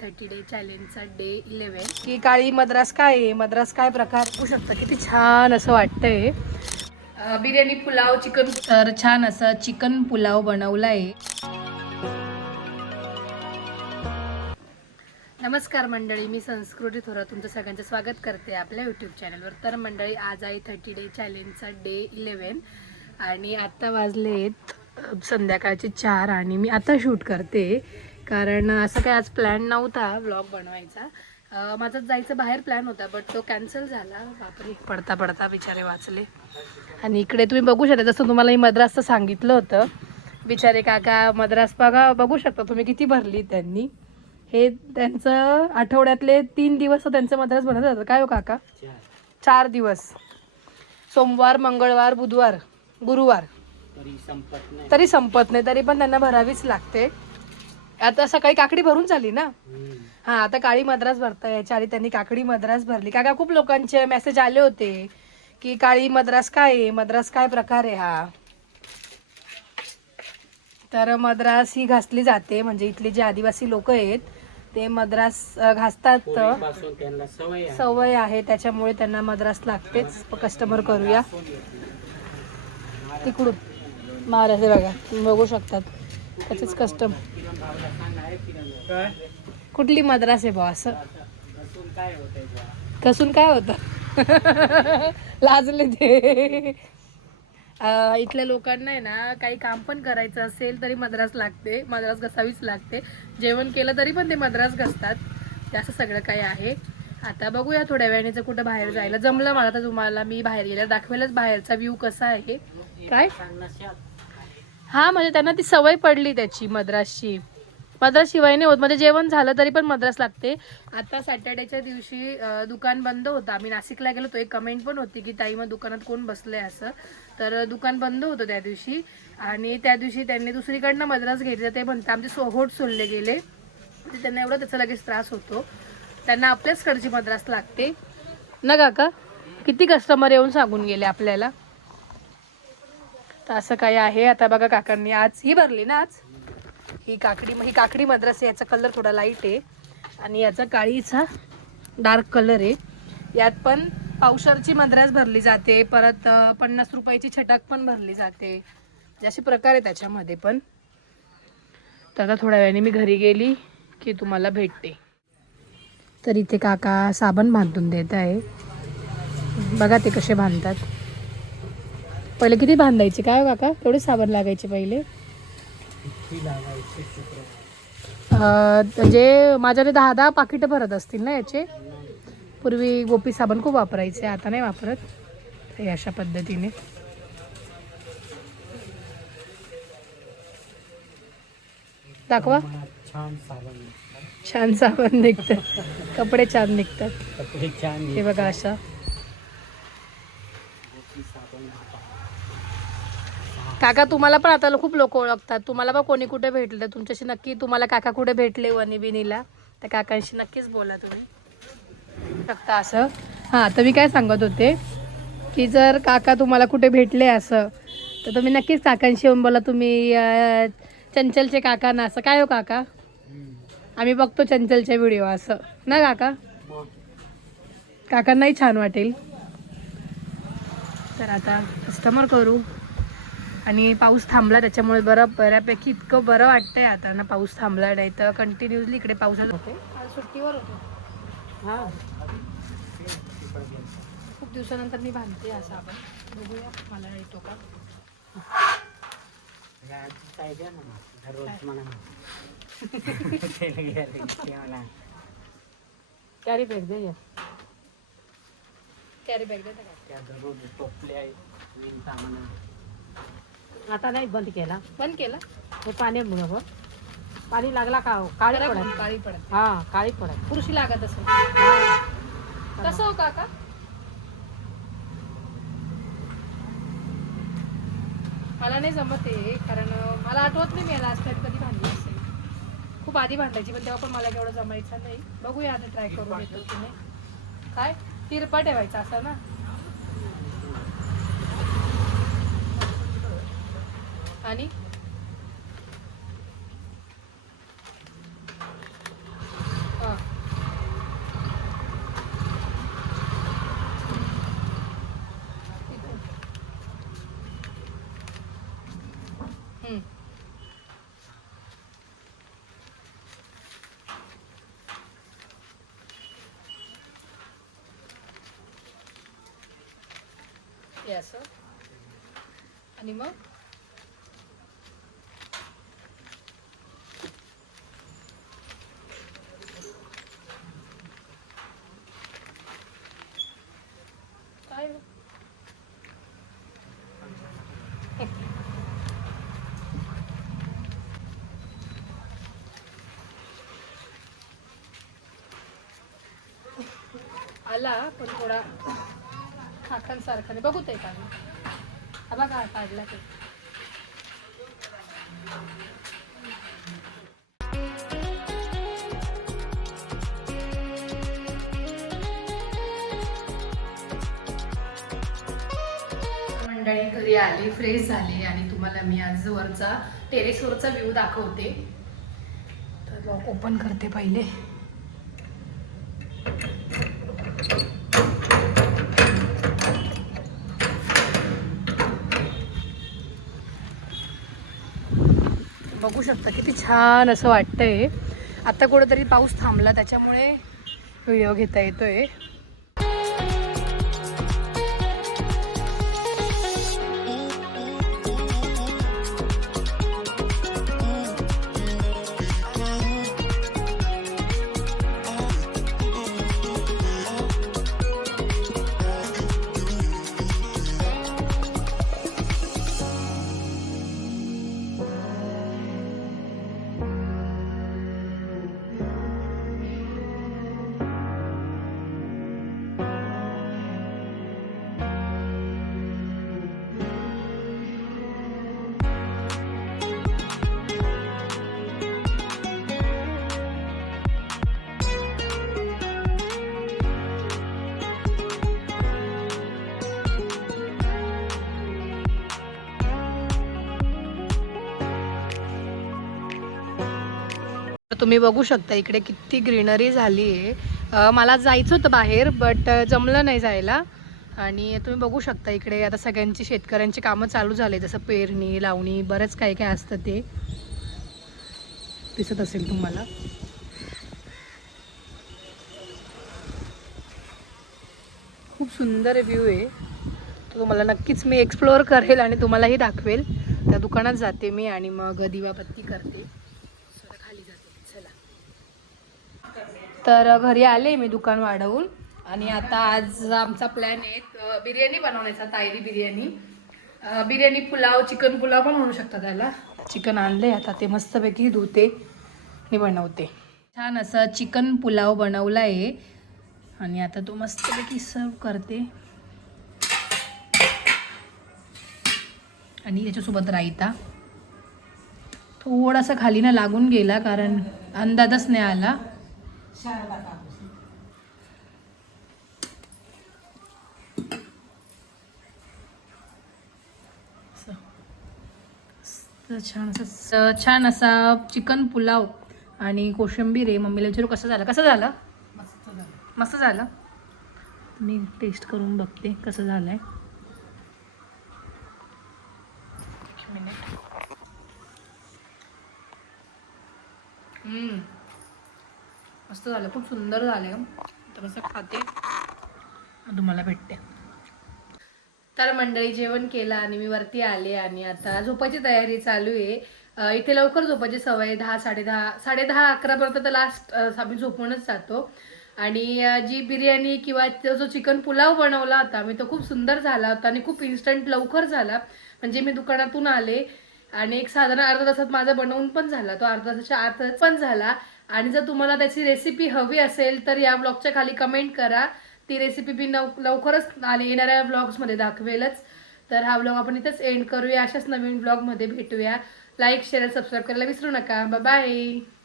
30 day चॅलेंजचा day 11 की काळी मद्रास काय आहे, मद्रास काय प्रकार होऊ शकतं. किती छान असं वाटतंय. बिर्याणी पुलाव चिकन, तर छान असं चिकन पुलाव बनवला आहे. नमस्कार मंडळी, मी संस्कृती थोरात तुमचं सगळ्यांचं स्वागत करते आपल्या यूट्यूब चॅनलवर. तर मंडळी, आज आहे 30 डे चॅलेंजचा डे 11 आणि आत्ता वाजलेत संध्याकाळचे 4 आणि मी आता शूट करते. कारण असं काय आज प्लॅन नव्हता व्लॉग बनवायचा. माझा जायचं बाहेर प्लॅन होता, बट तो कॅन्सल झाला. बापरे, पडता पडता बिचारे वाचले. आणि इकडे तुम्ही बघू शकता, जसं तुम्हाला मी मद्रासचं सांगितलं होतं, बिचारे काका मद्रास बघू शकता तुम्ही किती भरली त्यांनी. हे त्यांचं आठवड्यातले 3 दिवस त्यांचं मद्रास बनवलं जातं. काय हो काका? 4 दिवस, सोमवार मंगळवार बुधवार गुरुवार, तरी संपत नाही. तरी पण त्यांना भरावीच लागते. आता सकाळी काकडी भरून झाली ना. हा, आता काळी मद्रास भरता. याच्या आधी त्यांनी काकडी मद्रास भरली. काका, खूप लोकांचे मेसेज आले होते की काळी मद्रास काय आहे, मद्रास काय प्रकार आहे हा. तर मद्रास ही घासली जाते, म्हणजे इथले जे आदिवासी लोक आहेत ते मद्रास घासतात. सवय आहे, त्याच्यामुळे त्यांना मद्रास लागतेच. कस्टमर करूया तिकडून महाराष्ट्र बघा, तुम्ही बघू शकतात त्याचेच कस्टमर. कुठली मद्रास आहे बा असं? कसून काय होतं? लाजले ते. इथल्या लोकांना आहे ना, काही काम पण करायचं असेल तरी मद्रास लागते, मद्रास घसावीच लागते. जेवण केलं तरी पण ते मद्रास घसतात. असं सगळं काही आहे. आता बघूया थोड्या वेळाने जर कुठं बाहेर जायला जमलं मला तर तुम्हाला मी बाहेर गेल्यावर दाखवेलच बाहेरचा व्ह्यू कसा आहे. काय हा, म्हणजे त्यांना ती सवय पडली त्याची मद्रासची. मद्रास शिवाय नाही होत, म्हणजे जेवण झालं तरी पण मद्रास लागते. आता सॅटर्डेच्या दिवशी दुकान बंद होतं. आम्ही नाशिकला गेलो तो एक कमेंट पण होती की ताई मग दुकानात कोण बसलंय असं. तर दुकान बंद होतं त्या दिवशी आणि त्या दिवशी त्यांनी दुसरीकडनं मद्रास घेतलं. ते म्हणतात आमचे होट सोलले गेले, म्हणजे त्यांना एवढा त्याचा लगेच त्रास होतो. त्यांना आपल्याचकडची मद्रास लागते ना काका. किती कस्टमर येऊन सांगून गेले आपल्याला. तर असं काही आहे. आता बघा काकांनी आज ही भरली ना, आज ही काकडी मद्रास आहे. याचा कलर थोडा लाईट आहे आणि याचा काळीचा डार्क कलर आहे. यात पण पावशरची मद्रास भरली जाते, परत 50 रुपयाची छटाक पण भरली जाते. असे प्रकार आहे त्याच्यामध्ये पण. तर आता थोड्या वेळाने मी घरी गेली की तुम्हाला भेटते. तर इथे काका साबण बांधून देत आहे. बघा ते कसे बांधतात. पहिले किती बांधायचे काय हो काका? तेवढे साबण लागायचे पहिले. म्हणजे माझ्याकडे 10 पाकिटं भरत असतील ना याचे. पूर्वी गोपी साबण खूप वापरायचे, आता नाही वापरत. हे अशा पद्धतीने दाखवा. छान साबण निघतात, कपडे छान निघतात. हे बघा अशा. काका तुम्हाला पण आता खूप लोक ओळखतात. तुम्हाला पण कोणी कुठे भेटलं तुमच्याशी नक्की, तुम्हाला काका कुठे भेटले वनिबिनीला त्या काकांशी नक्कीच बोला तुम्ही शकता असं. हां, तर मी काय सांगत होते की जर काका तुम्हाला कुठे भेटले असं तर तुम्ही नक्कीच काकांशी येऊन बोला. तुम्ही चंचलचे काका ना असं. काय हो काका, आम्ही बघतो चंचलचे व्हिडिओ असं ना काका. काकांनाही छान वाटेल. तर आता कस्टमर करू आणि पाऊस थांबला त्याच्यामुळे बऱ्यापैकी इतकं बरं वाटतंय आता ना. पाऊस थांबला, नाही तर कंटिन्युअसली इकडे पाऊसच होते. आज सुट्टीवर होतो. हां, खूप दिवसानंतर मी बांधते असं. आपण बघूया मला येतो का. कॅरी बॅग दे, कॅरी बॅग दे. आता नाही बंद केला. हे पाणी पाणी लागला का काळी पडत. हा, काळी पडत. पुरुषी लागत असेल. कसं हो काका? मला नाही जमत आहे, कारण मला आठवत नाही मी लास्ट टाइम कधी बांधली असेल. खूप आधी बांधायची, पण तेव्हा पण मला केवढं जमायचं नाही. बघूया आता ट्राय करून येतो तुम्ही. काय तिरपा ठेवायचा असं ना. आणि हे असं आणि मग काय आला पण थोडा खाकांसारखा नाही बघू ते काढला हा बघा काढला ते मंडळी घरी आले फ्रेश झाले आणि तुम्हाला मी आज वरचा टेरेसवरचा व्ह्यू दाखवते तर लॉक ओपन करते पहिले बघू शकता किती छान असं वाटतंय आता कुठेतरी पाऊस थांबला त्याच्यामुळे व्हिडिओ घेता येतोय तुम्ही बघू शकता इकडे किती ग्रीनरी झाली आहे मला जायचं होतं बाहेर बट जमलं नाही जायला आणि तुम्ही बघू शकता इकडे आता सगळ्यांची शेतकऱ्यांची कामं चालू झाले जसं पेरणी लावणी बरंच काही काय असतं ते दिसत असेल तुम्हाला खूप सुंदर व्ह्यू आहे तो तुम्हाला नक्कीच मी एक्सप्लोअर करेल आणि तुम्हालाही दाखवेल त्या दुकानात जाते मी आणि मग दिवाबत्ती करते खाली जाते चला तर घरी आले मी दुकान वाढवून आणि आता आज आमचा प्लॅन आहे बिर्याणी बनवण्याचा तायरी बिर्याणी बिर्याणी पुलाव चिकन पुलाव पण म्हणू शकता त्याला चिकन आणले आता ते मस्तपैकी धुते आणि बनवते छान असं चिकन पुलाव बनवला आहे आणि आता तो मस्तपैकी सर्व करते आणि याच्यासोबत रायता थोडासा खाली ना लागून गेला कारण अंदाजच नाही आला छान असा चिकन पुलाव आणि कोशिंबीर आहे मम्मीला विचारू कसं झालं मस्त झालं मी टेस्ट करून बघते कसं झालंय मस्त झालं खूप सुंदर झालं तर कसं खाते तुम्हाला भेटते तर मंडळी जेवण केलं आणि मी वरती आले आणि आता झोपायची तयारी चालू आहे इथे लवकर झोपायची सवय 10 साडे 10 11पर्यंत तर लास्ट आम्ही झोपूनच जातो आणि जी बिर्याणी किंवा जो चिकन पुलाव बनवला होता मी तो खूप सुंदर झाला होता आणि खूप इन्स्टंट लवकर झाला म्हणजे मी दुकानातून आले आणि एक साधारण अर्धा तासात माझा बनवून पण झाला तो अर्धा तासाच्या आत पण झाला आणि जर तुम्हाला त्याची रेसिपी हवी असेल तर या ब्लॉगच्या खाली कमेंट करा ती रेसिपी मी लवकरच येणाऱ्या ब्लॉग्समध्ये दाखवेलच तर हा ब्लॉग आपण इथेच एंड करूया अशाच नवीन ब्लॉगमध्ये भेटूया लाईक शेअर सबस्क्राईब करायला विसरू नका बाय बाय